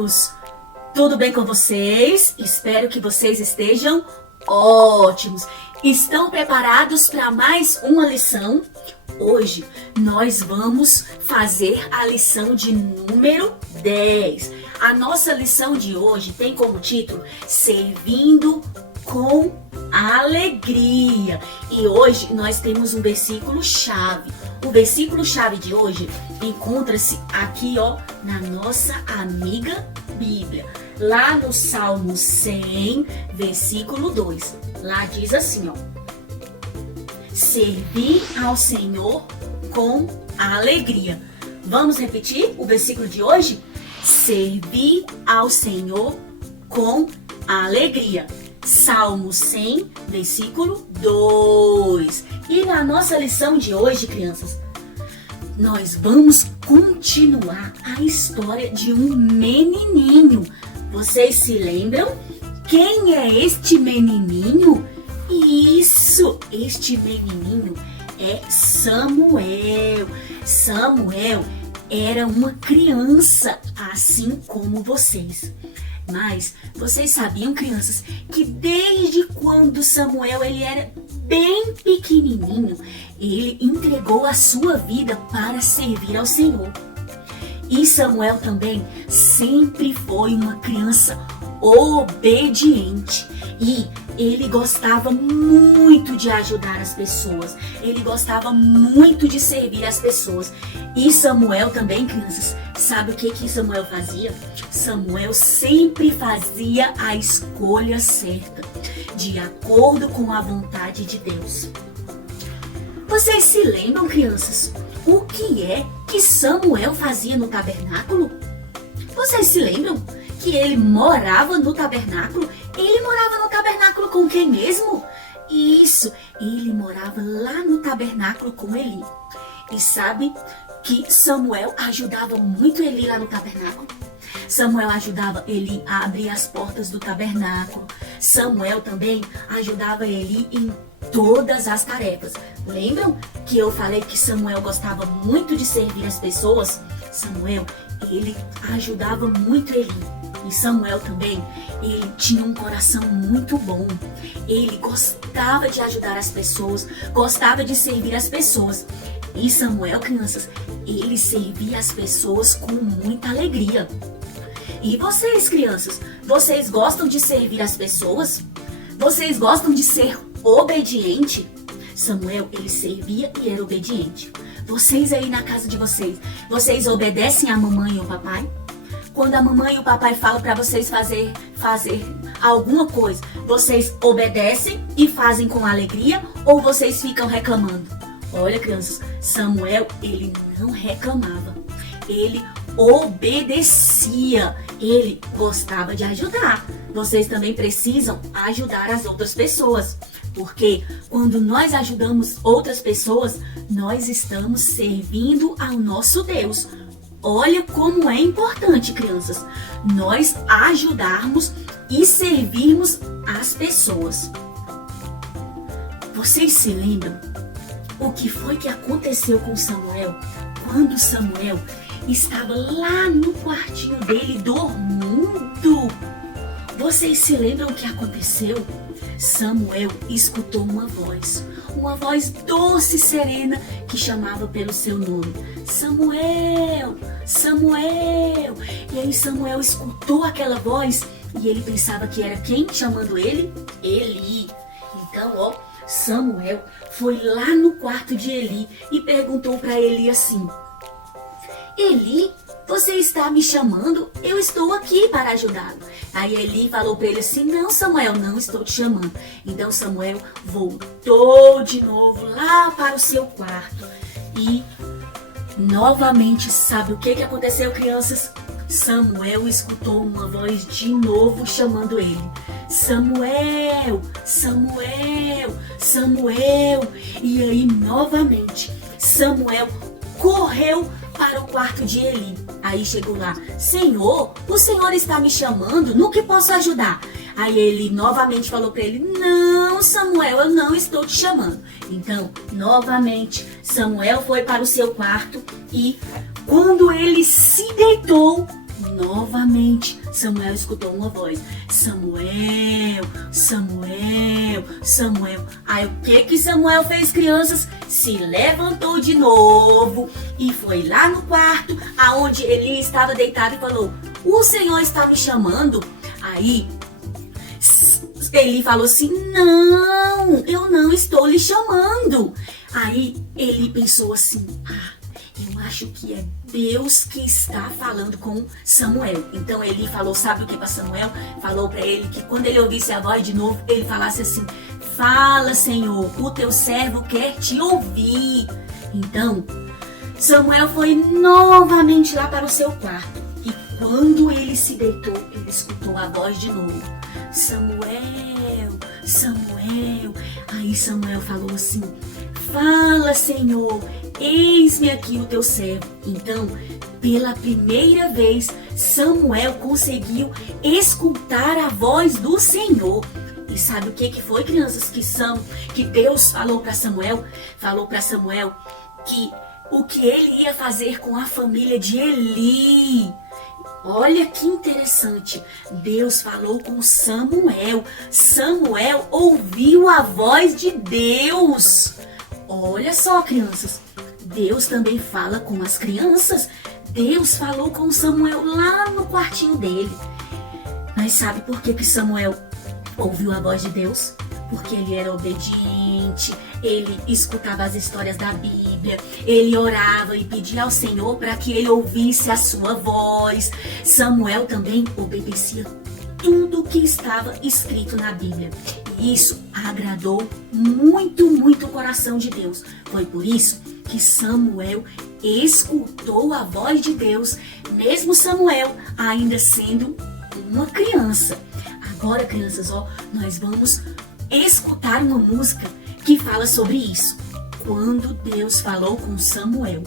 meninos! Tudo bem com vocês? Espero que vocês estejam ótimos. Estão preparados para mais uma lição? Hoje nós vamos fazer a lição de número 10. A nossa lição de hoje tem como título Servindo com Alegria. E hoje nós temos um versículo chave. O versículo chave de hoje encontra-se aqui, na nossa amiga Bíblia. Lá no Salmo 100, versículo 2. Lá diz assim, servir ao Senhor com alegria. Vamos repetir o versículo de hoje? Servir ao Senhor com alegria. Salmo 100, versículo 2. E na nossa lição de hoje, crianças, nós vamos continuar a história de um menininho. Vocês se lembram? Quem é este menininho? Isso, este menininho é Samuel. Samuel era uma criança, assim como vocês. Mas vocês sabiam, crianças, que desde quando Samuel ele era bem pequenininho, ele entregou a sua vida para servir ao Senhor. E Samuel também sempre foi uma criança obediente e ele gostava muito de ajudar as pessoas. Ele gostava muito de servir as pessoas. E Samuel também, crianças, sabe o que Samuel fazia? Samuel sempre fazia a escolha certa, de acordo com a vontade de Deus. Vocês se lembram, crianças, o que é que Samuel fazia no tabernáculo? Vocês se lembram que ele morava no tabernáculo? Ele morava no tabernáculo com quem mesmo? Isso, ele morava lá no tabernáculo com Eli. E sabe que Samuel ajudava muito Eli lá no tabernáculo? Samuel ajudava Eli a abrir as portas do tabernáculo. Samuel também ajudava Eli em todas as tarefas. Lembram que eu falei que Samuel gostava muito de servir as pessoas? Samuel, ele ajudava muito Eli. E Samuel também, ele tinha um coração muito bom. Ele gostava de ajudar as pessoas, gostava de servir as pessoas. E Samuel, crianças, ele servia as pessoas com muita alegria. E vocês, crianças, vocês gostam de servir as pessoas? Vocês gostam de ser obediente? Samuel, ele servia e era obediente. Vocês aí na casa de vocês, vocês obedecem a mamãe e o papai? Quando a mamãe e o papai falam para vocês fazer alguma coisa, vocês obedecem e fazem com alegria ou vocês ficam reclamando? Olha, crianças, Samuel, ele não reclamava. Ele obedecia. Ele gostava de ajudar. Vocês também precisam ajudar as outras pessoas. Porque quando nós ajudamos outras pessoas, nós estamos servindo ao nosso Deus. Olha como é importante, crianças, nós ajudarmos e servirmos as pessoas. Vocês se lembram o que foi que aconteceu com Samuel quando Samuel estava lá no quartinho dele dormindo? Vocês se lembram o que aconteceu? Samuel escutou uma voz doce e serena que chamava pelo seu nome. Samuel, Samuel. E aí Samuel escutou aquela voz e ele pensava que era quem chamando ele? Eli. Então, Samuel foi lá no quarto de Eli e perguntou para Eli assim: Eli, você está me chamando? Eu estou aqui para ajudá-lo. Aí Eli falou para ele assim: não, Samuel, não estou te chamando. Então Samuel voltou de novo lá para o seu quarto. E novamente, sabe o que aconteceu, crianças? Samuel escutou uma voz de novo chamando ele. Samuel, Samuel, Samuel. E aí novamente Samuel correu para o quarto de Eli. Aí chegou lá: Senhor, o Senhor está me chamando, no que posso ajudar? Aí Eli novamente falou para ele: não, Samuel, eu não estou te chamando. Então, novamente, Samuel foi para o seu quarto e quando ele se deitou, novamente Samuel escutou uma voz: Samuel, Samuel, Samuel. Aí o que Samuel fez, crianças? Se levantou de novo e foi lá no quarto aonde Eli estava deitado e falou: o Senhor está me chamando? Aí Eli falou assim: não, eu não estou lhe chamando. Aí Eli pensou assim: eu acho que é Deus que está falando com Samuel. Então Eli falou, sabe o que para Samuel? Falou para ele que quando ele ouvisse a voz de novo, ele falasse assim: fala, Senhor, o teu servo quer te ouvir. Então Samuel foi novamente lá para o seu quarto. E quando ele se deitou, ele escutou a voz de novo: Samuel, Samuel. Aí Samuel falou assim: fala, Senhor, eis-me aqui o teu servo. Então, pela primeira vez, Samuel conseguiu escutar a voz do Senhor. E sabe o que foi, crianças, que Deus falou para Samuel? Falou para Samuel que o que ele ia fazer com a família de Eli. Olha que interessante, Deus falou com Samuel. Samuel ouviu a voz de Deus. Olha só, crianças, Deus também fala com as crianças. Deus falou com Samuel lá no quartinho dele. Mas sabe por que Samuel ouviu a voz de Deus? Porque ele era obediente, ele escutava as histórias da Bíblia, ele orava e pedia ao Senhor para que ele ouvisse a sua voz. Samuel também obedecia tudo que estava escrito na Bíblia. E isso agradou muito, muito o coração de Deus. Foi por isso que Samuel escutou a voz de Deus, mesmo Samuel ainda sendo uma criança. Agora, crianças, nós vamos escutar uma música que fala sobre isso. Quando Deus falou com Samuel.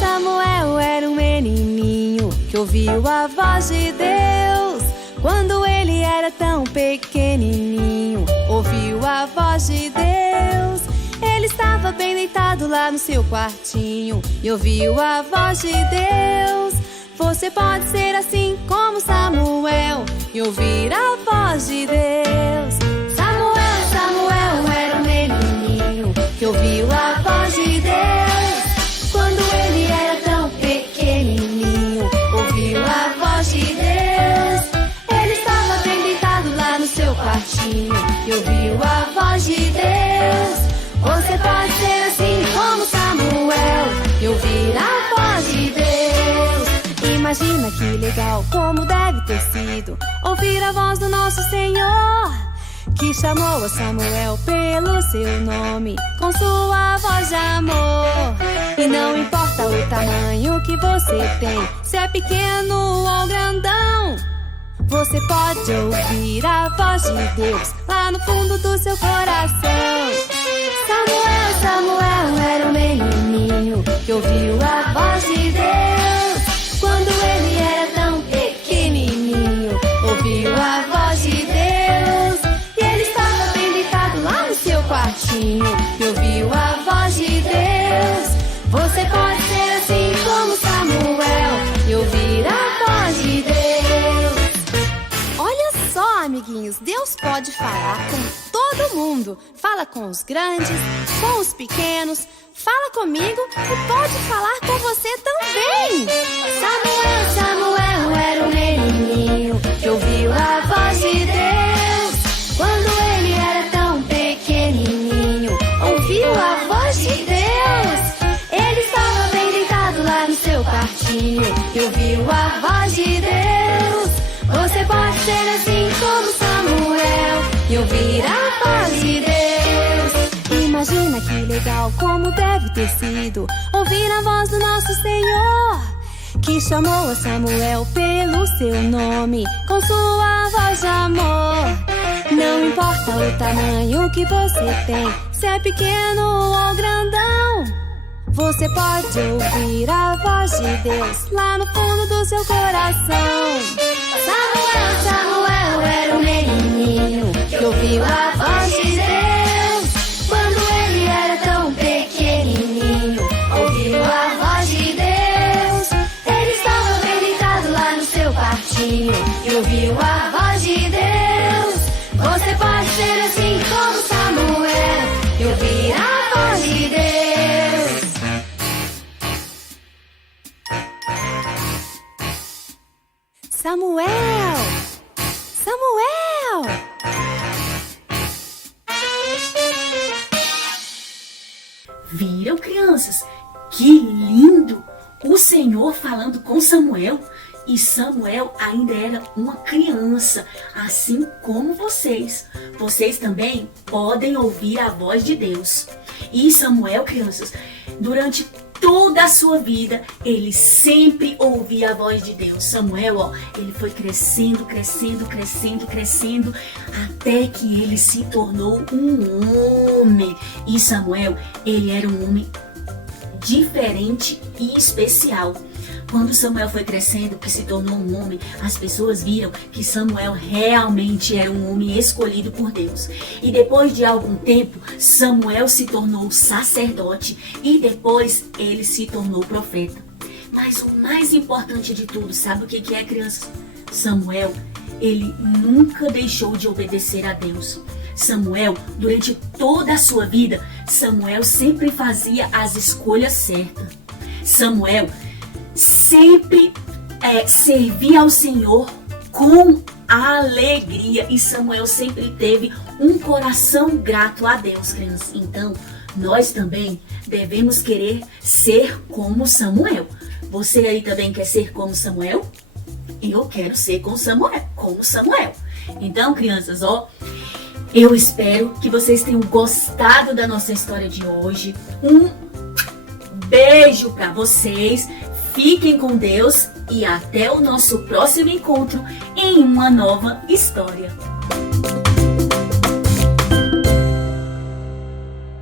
Samuel era um menininho que ouviu a voz de Deus. Quando ele era tão pequenininho, ouviu a voz de Deus. Ele estava bem deitado lá no seu quartinho e ouviu a voz de Deus. Você pode ser assim como Samuel e ouvir a voz de Deus. Samuel era um menininho que ouviu a voz de Deus. Quando ele era tão pequenininho, ouviu a voz de Deus. Ele estava bem deitado lá no seu quartinho e ouviu a voz de Deus. Você pode ser assim como Samuel e ouvir a voz de Deus. Imagina que legal, como deve ter sido ouvir a voz do nosso Senhor, que chamou a Samuel pelo seu nome, com sua voz de amor. E não importa o tamanho que você tem, se é pequeno ou grandão, você pode ouvir a voz de Deus lá no fundo do seu coração. Samuel era um menininho que ouviu a voz de Deus. Quando ele era tão pequenininho, ouviu a voz de Deus. E ele estava bem deitado lá no seu quartinho e ouviu a voz de Deus. Você pode ser assim como Samuel e ouvir a voz de Deus. Olha só, amiguinhos, Deus pode falar com todo mundo. Fala com os grandes, com os pequenos. Fala comigo e pode falar com você também. Samuel era um menininho que ouviu a voz de Deus. Quando ele era tão pequenininho, ouviu a voz de Deus. Ele estava bem deitado lá no seu quartinho e ouviu a voz de Deus. Você pode ser assim como Samuel e ouvir a voz de Deus. Imagina que legal, como deve ter sido ouvir a voz do nosso Senhor, que chamou a Samuel pelo seu nome, com sua voz de amor. Não importa o tamanho que você tem, se é pequeno ou grandão, você pode ouvir a voz de Deus lá no fundo do seu coração. Samuel Samuel era um menininho que ouviu a voz de Deus. Quando ele era tão pequenininho, ouviu a voz de Deus. Ele estava bem deitado lá no seu quartinho e ouviu a voz de Deus. Você pode ser assim como Samuel e ouvir a voz de Deus. Samuel! Samuel! Viram, crianças? Que lindo! O Senhor falando com Samuel. E Samuel ainda era uma criança, assim como vocês. Vocês também podem ouvir a voz de Deus. E Samuel, crianças, durante toda a sua vida, ele sempre ouvia a voz de Deus. Samuel, ele foi crescendo, até que ele se tornou um homem. E Samuel, ele era um homem diferente e especial. Quando Samuel foi crescendo, que se tornou um homem, as pessoas viram que Samuel realmente era um homem escolhido por Deus. E depois de algum tempo, Samuel se tornou sacerdote e depois ele se tornou profeta. Mas o mais importante de tudo, sabe o que é, crianças? Samuel, ele nunca deixou de obedecer a Deus. Samuel, durante toda a sua vida, Samuel sempre fazia as escolhas certas. Samuel sempre servia ao Senhor com alegria e Samuel sempre teve um coração grato a Deus, crianças. Então, nós também devemos querer ser como Samuel. Você aí também quer ser como Samuel? Eu quero ser como Samuel. Então, crianças, eu espero que vocês tenham gostado da nossa história de hoje. Um beijo para vocês. Fiquem com Deus e até o nosso próximo encontro em uma nova história.